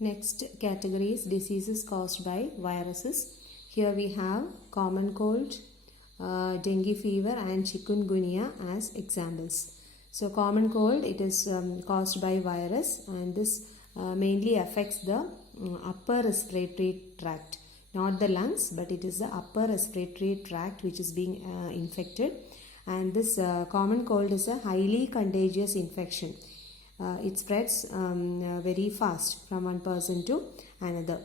Next category is diseases caused by viruses. Here we have common cold, dengue fever and chikungunya as examples. So common cold, it is caused by virus, and this mainly affects the upper respiratory tract, not the lungs, but it is the upper respiratory tract which is being infected. And this common cold is a highly contagious infection. It spreads very fast from one person to another.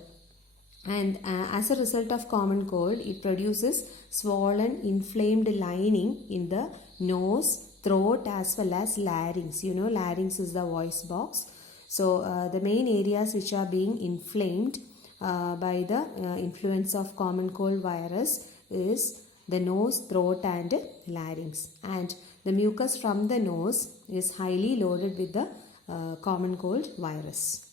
And as a result of common cold, it produces swollen, inflamed lining in the nose, throat as well as larynx. You know, larynx is the voice box. So the main areas which are being inflamed by the influence of common cold virus is the nose, throat and larynx. And the mucus from the nose is highly loaded with the common cold virus.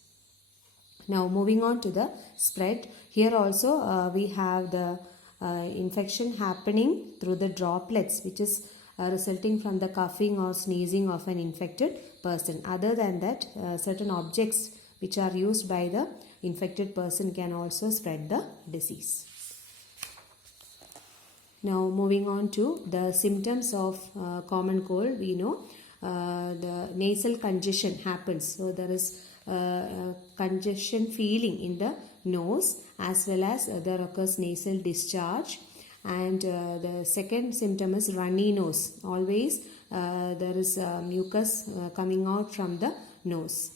Now moving on to the spread. Here also we have the infection happening through the droplets, which is resulting from the coughing or sneezing of an infected person. Other than that, certain objects which are used by the infected person can also spread the disease. Now moving on to the symptoms of common cold. We know the nasal congestion happens. So there is congestion feeling in the nose, as well as there occurs nasal discharge. And the second symptom is runny nose. Always there is mucus coming out from the nose.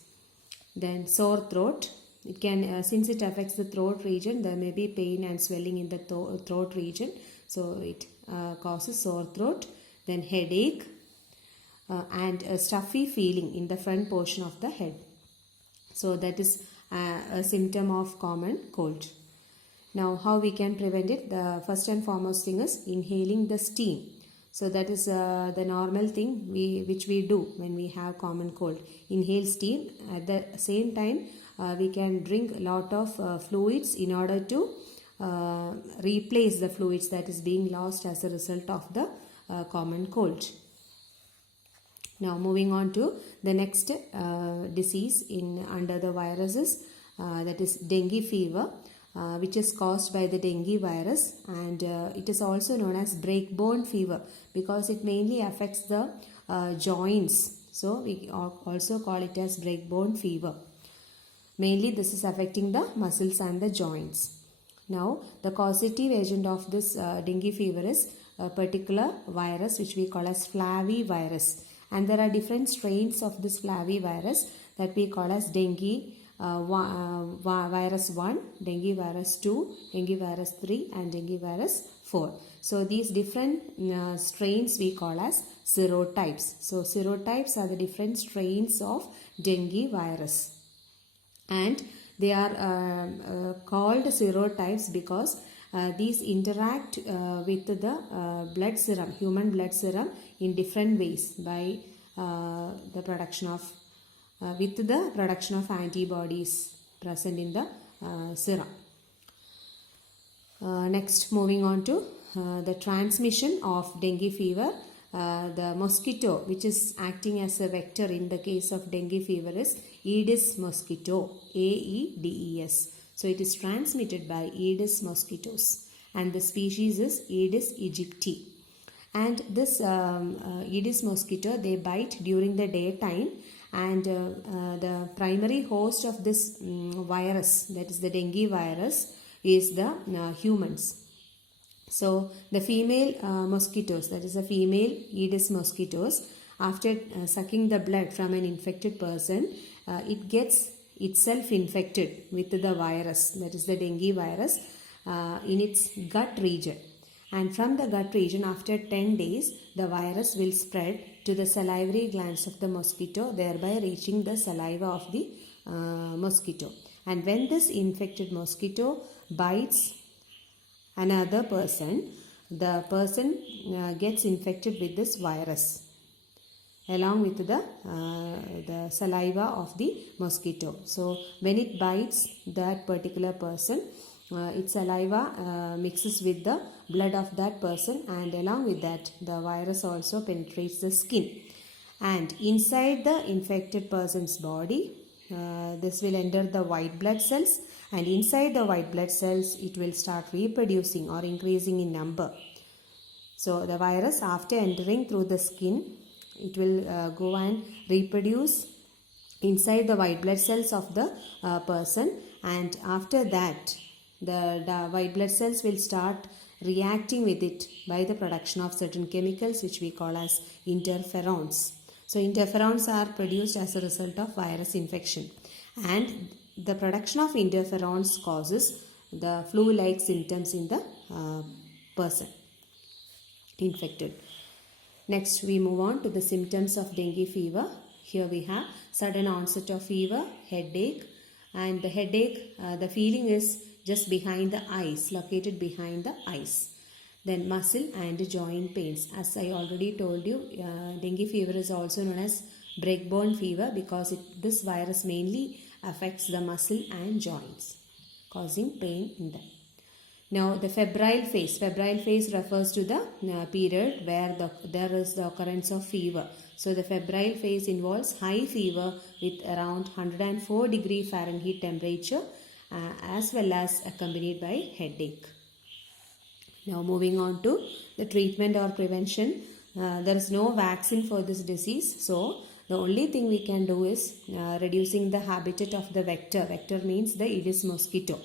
Then sore throat. It can, since it affects the throat region, there may be pain and swelling in the throat region. So it causes sore throat. Then headache and a stuffy feeling in the front portion of the head. So that is a symptom of common cold. Now how we can prevent it? The first and foremost thing is inhaling the steam. So that is the normal thing which we do when we have common cold. Inhale steam. At the same time we can drink a lot of fluids in order to replace the fluids that is being lost as a result of the common cold. Now moving on to the next disease under the viruses, that is dengue fever, which is caused by the dengue virus, and it is also known as breakbone fever because it mainly affects the joints. So we also call it as breakbone fever. Mainly this is affecting the muscles and the joints. Now the causative agent of this dengue fever is a particular virus which we call as flavivirus. And there are different strains of this flavivirus that we call as dengue virus 1, dengue virus 2, dengue virus 3 and dengue virus 4. So these different strains we call as serotypes. So serotypes are the different strains of dengue virus. And they are called serotypes because these interact with the blood serum, human blood serum, in different ways by the production of antibodies present in the serum. Next, moving on to the transmission of dengue fever. The mosquito which is acting as a vector in the case of dengue fever is Aedes mosquito, AEDES. So it is transmitted by Aedes mosquitoes, and the species is Aedes aegypti. And this Aedes mosquito, they bite during the daytime, and the primary host of this virus, that is the dengue virus, is the humans. So the female mosquitoes, that is the female Aedes mosquitoes, after sucking the blood from an infected person, it gets itself infected with the virus, that is the dengue virus, in its gut region. And from the gut region, after 10 days, the virus will spread to the salivary glands of the mosquito, thereby reaching the saliva of the mosquito. And when this infected mosquito bites another person, the person gets infected with this virus along with the saliva of the mosquito. So when it bites that particular person, its saliva mixes with the blood of that person, and along with that the virus also penetrates the skin. And inside the infected person's body, this will enter the white blood cells, and inside the white blood cells it will start reproducing or increasing in number. So the virus, after entering through the skin, it will go and reproduce inside the white blood cells of the person, and after that the white blood cells will start reacting with it by the production of certain chemicals which we call as interferons. So interferons are produced as a result of virus infection, and the production of interferons causes the flu-like symptoms in the person infected. Next we move on to the symptoms of dengue fever. Here we have sudden onset of fever, headache, and the headache, the feeling is just behind the eyes, located behind the eyes. Then muscle and joint pains. As I already told you, dengue fever is also known as break-bone fever because this virus mainly affects the muscle and joints, causing pain in them. Now the febrile phase. Febrile phase refers to the period where there is the occurrence of fever. So the febrile phase involves high fever with around 104 degree Fahrenheit temperature as well as accompanied by headache. Now moving on to the treatment or prevention. There is no vaccine for this disease. So the only thing we can do is reducing the habitat of the vector. Vector means the Aedes mosquito.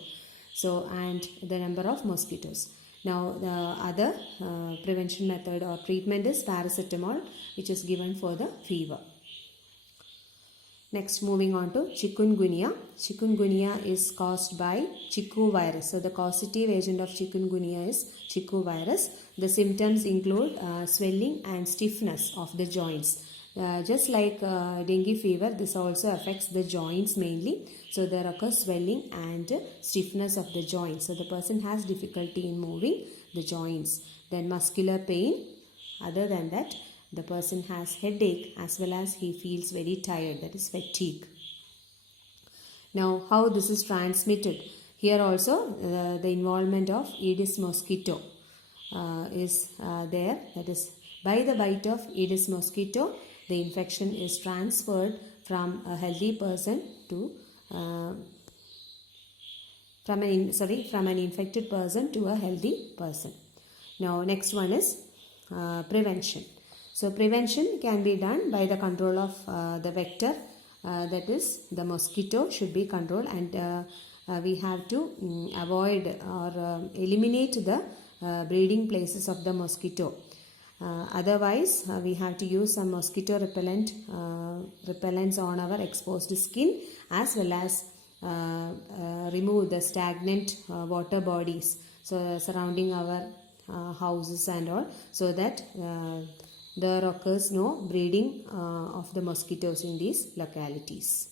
So and the number of mosquitoes. Now the other prevention method or treatment is paracetamol, which is given for the fever. Next moving on to chikungunya. Chikungunya is caused by chiku virus. So the causative agent of chikungunya is chiku virus. The symptoms include swelling and stiffness of the joints. Just like dengue fever, this also affects the joints mainly. So there occurs swelling and stiffness of the joints. So the person has difficulty in moving the joints. Then muscular pain. Other than that, the person has headache as well as he feels very tired, that is fatigue. Now how this is transmitted. Here also the involvement of Aedes mosquito is there. That is, by the bite of Aedes mosquito, the infection is transferred from a healthy person to from an infected person to a healthy person. Now next one is prevention. So prevention can be done by the control of the vector, that is the mosquito should be controlled, and we have to avoid or eliminate the breeding places of the mosquito. Otherwise we have to use some mosquito repellents on our exposed skin, as well as remove the stagnant water bodies surrounding our houses and all, so that there occurs no breeding of the mosquitoes in these localities.